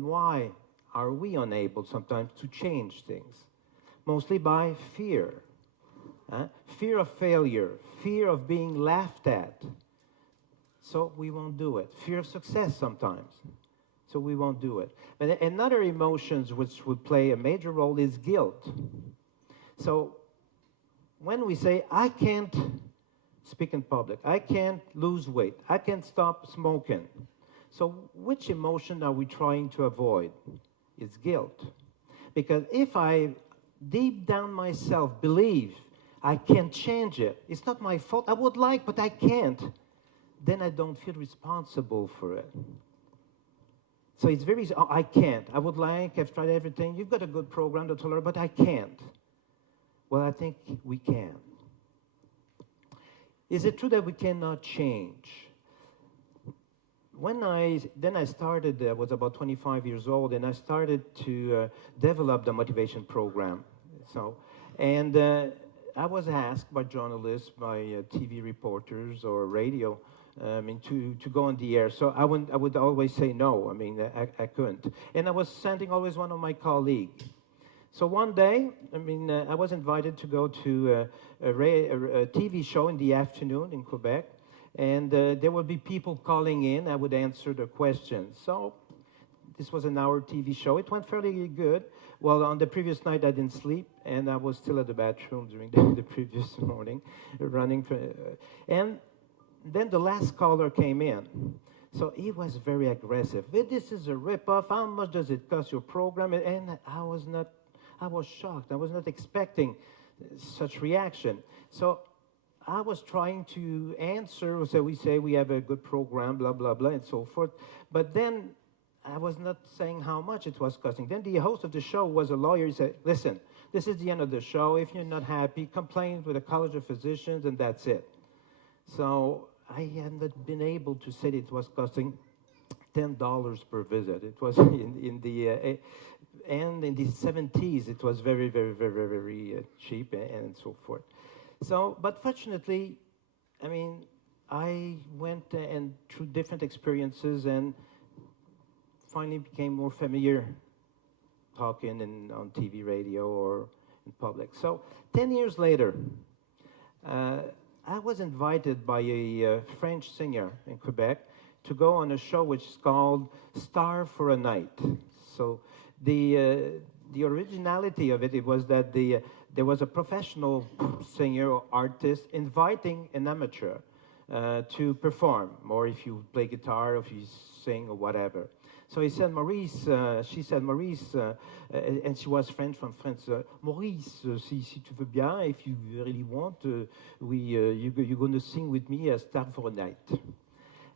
Why are we unable sometimes to change things? Mostly by fear. Fear of failure, fear of being laughed at. So we won't do it. Fear of success sometimes. So we won't do it. But another emotions which would play a major role is guilt. So when we say, I can't speak in public, I can't lose weight, I can't stop smoking. So which emotion are we trying to avoid? It's guilt. Because if I deep down myself believe I can't change it, it's not my fault, I would like, but I can't, then I don't feel responsible for it. So it's very, oh, I can't. I would like, I've tried everything. You've got a good program, Dr. Laura, but I can't. Well, I think we can. Is it true that we cannot change? Then I started, I was about 25 years old, and I started to develop the motivation program. And I was asked by journalists, by TV reporters or radio, to go on the air. So I would always say no. I couldn't. And I was sending always one of my colleagues. So one day, I was invited to go to a TV show in the afternoon in Quebec, and there would be people calling in. I would answer the questions. So this was an hour TV show. It went fairly good. Well, on the previous night, I didn't sleep, and I was still at the bathroom during the previous morning, running. And then the last caller came in. So he was very aggressive. This is a ripoff. How much does it cost your program? And I was shocked. I was not expecting such reaction. So I was trying to answer. So we say we have a good program, blah, blah, blah, and so forth. But then I was not saying how much it was costing. Then the host of the show was a lawyer. He said, listen, this is the end of the show. If you're not happy, complain with the College of Physicians, and that's it. So I had not been able to say it was costing $10 per visit. It was in the the 70s, it was very, very, very, very, very cheap and so forth. So, but fortunately, I went and through different experiences and finally became more familiar talking on TV, radio, or in public. So 10 years later, I was invited by a French singer in Quebec to go on a show which is called Star for a Night. So the originality of it was that there was a professional singer or artist inviting an amateur to perform, or if you play guitar, or if you sing, or whatever. So he said, Maurice, she said, Maurice, and she was French from France, Maurice, si tu veux bien, if you really want, you're going to sing with me a Star for a Night.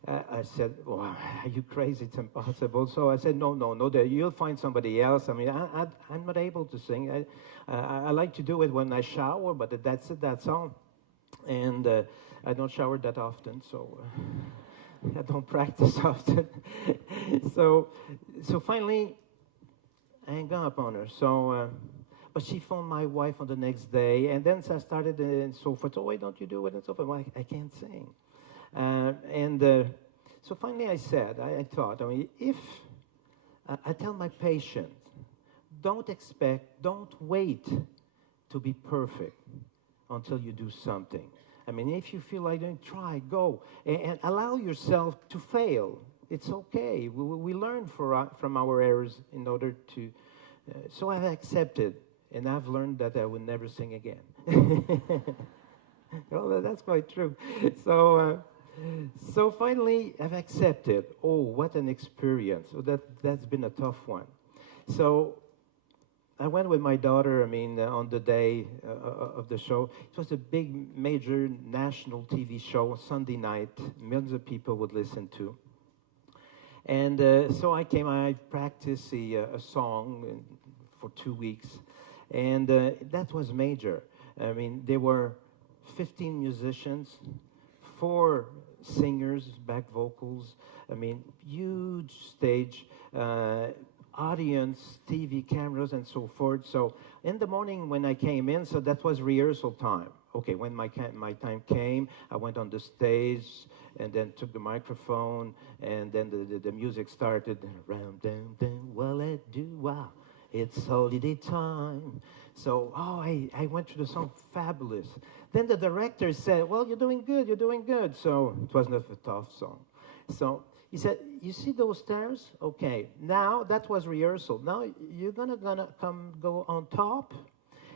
I said, well, are you crazy? It's impossible. So I said, no, you'll find somebody else. I'm not able to sing. I like to do it when I shower, but that's all. And I don't shower that often, so I don't practice often. So finally, I hung up on her. So, but she phoned my wife on the next day, and then I started and so forth. So why don't you do it? And so forth. Well, I can't sing. So finally I said, I thought, if I tell my patient, don't wait to be perfect until you do something. If you feel like doing, try, go, and allow yourself to fail. It's okay. We learn from our errors in order to, so I've accepted, and I've learned that I will never sing again. Well, that's quite true. So finally, I've accepted. Oh, what an experience! So that's been a tough one. So I went with my daughter. On the day of the show, it was a big, major national TV show, Sunday night. Millions of people would listen to. And so I came. I practiced a song for 2 weeks, and that was major. There were 15 musicians, 4 singers, back vocals, huge stage, audience, TV cameras, and so forth. So in the morning when I came in, so that was rehearsal time. okay, when my time came, I went on the stage and then took the microphone, and then the music started. Round, down, down, well, I do, wow, it's holiday time. So, I went through the song fabulous. Then the director said, well, you're doing good, you're doing good. So it was not a tough song. So he said, you see those stairs? Okay, now that was rehearsal. Now you're gonna go on top,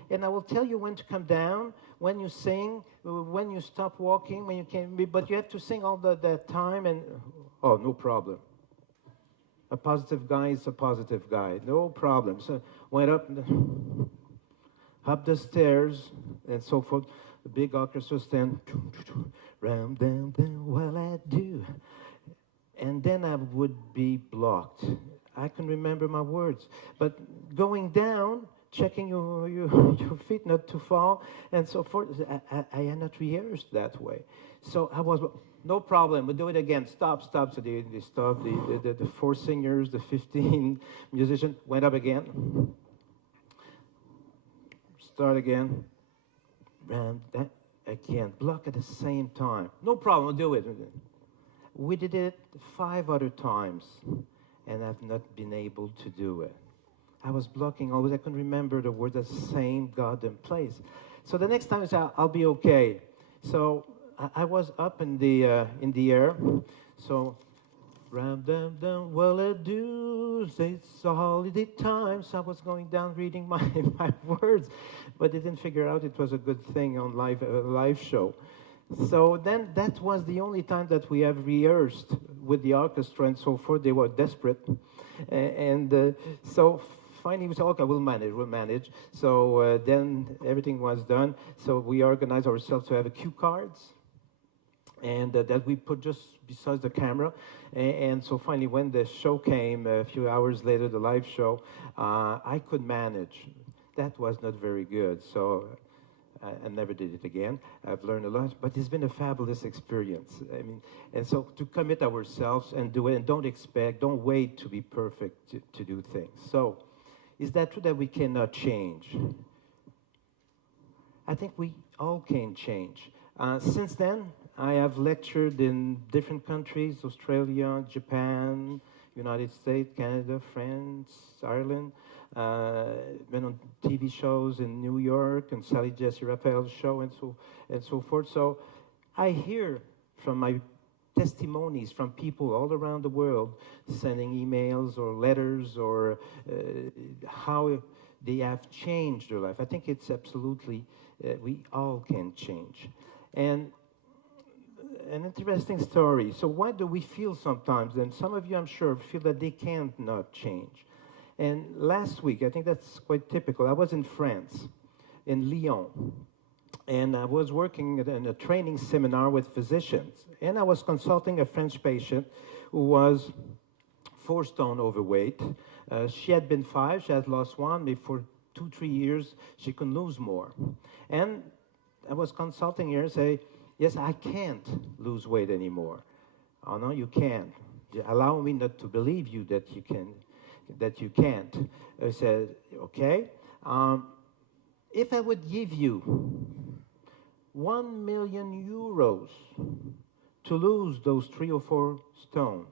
and I will tell you when to come down, when you sing, when you stop walking, when you can be, but you have to sing all that time, and, oh, no problem. A positive guy is a positive guy, no problem. So went up the stairs, and so forth. The big orchestra stand, round, down, down, well, I do. And then I would be blocked. I can remember my words. But going down, checking your feet not to fall, and so forth, I had not rehearsed that way. So I was, no problem, we'll do it again. Stop. So they stopped. The 4 singers, the 15 musicians went up again. Start again. And that again, block at the same time. No problem, we'll do it. We did it 5 other times, and I've not been able to do it. I was blocking always. I couldn't remember the words, the same goddamn place. So the next time I said, I'll be okay. So I was up in the air. So round, down, down, well, I do. It's a holiday time. So I was going down reading my words, but they didn't figure out it was a good thing on live show. So then that was the only time that we have rehearsed with the orchestra and so forth. They were desperate. And so finally we said, okay, we'll manage. So then everything was done. So we organized ourselves to have a cue cards, and that we put just beside the camera. And so finally when the show came, a few hours later, the live show, I could manage. That was not very good. So I never did it again. I've learned a lot, but it's been a fabulous experience. I mean, and so to commit ourselves and do it, and don't wait to be perfect to do things. So, is that true that we cannot change? I think we all can change. Since then, I have lectured in different countries: Australia, Japan, United States, Canada, France, Ireland. Been on TV shows in New York and Sally Jesse Raphael's show and so forth. So I hear from my testimonies from people all around the world sending emails or letters or how they have changed their life. I think it's absolutely, we all can change. And an interesting story. So why do we feel sometimes, and some of you I'm sure feel that they can't not change? And last week, I think that's quite typical, I was in France, in Lyon, and I was working in a training seminar with physicians, and I was consulting a French patient who was 4 stone overweight. She had been 5, she had lost 1, maybe for 2-3 years, she can lose more. And I was consulting her and say, yes, I can't lose weight anymore. Oh, no, you can't. Allow me not to believe you that you can. That you can't. I said, okay, if I would give you 1 million euros to lose those 3 or 4 stone,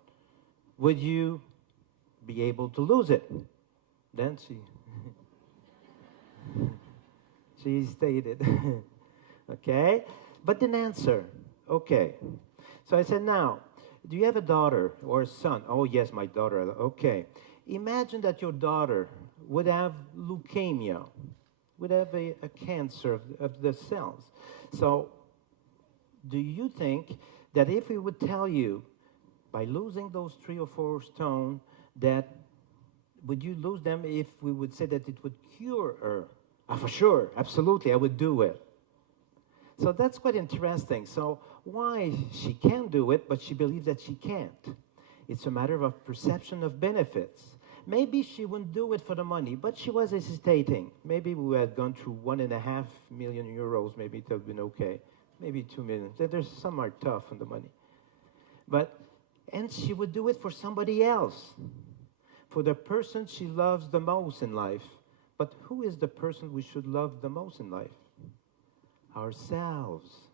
would you be able to lose it? Then she stated, okay, but didn't answer. Okay, so I said, now, do you have a daughter or a son? Oh, yes, my daughter. Okay. Imagine that your daughter would have leukemia, would have a cancer of the cells. So do you think that if we would tell you, by losing those 3 or 4 stone, that would you lose them if we would say that it would cure her? For sure, absolutely, I would do it. So that's quite interesting. So why she can do it, but she believes that she can't? It's a matter of perception of benefits. Maybe she wouldn't do it for the money, but she was hesitating. Maybe we had gone through 1.5 million euros, maybe it would have been okay. Maybe 2 million. There's some are tough on the money. And she would do it for somebody else, for the person she loves the most in life. But who is the person we should love the most in life? ourselves.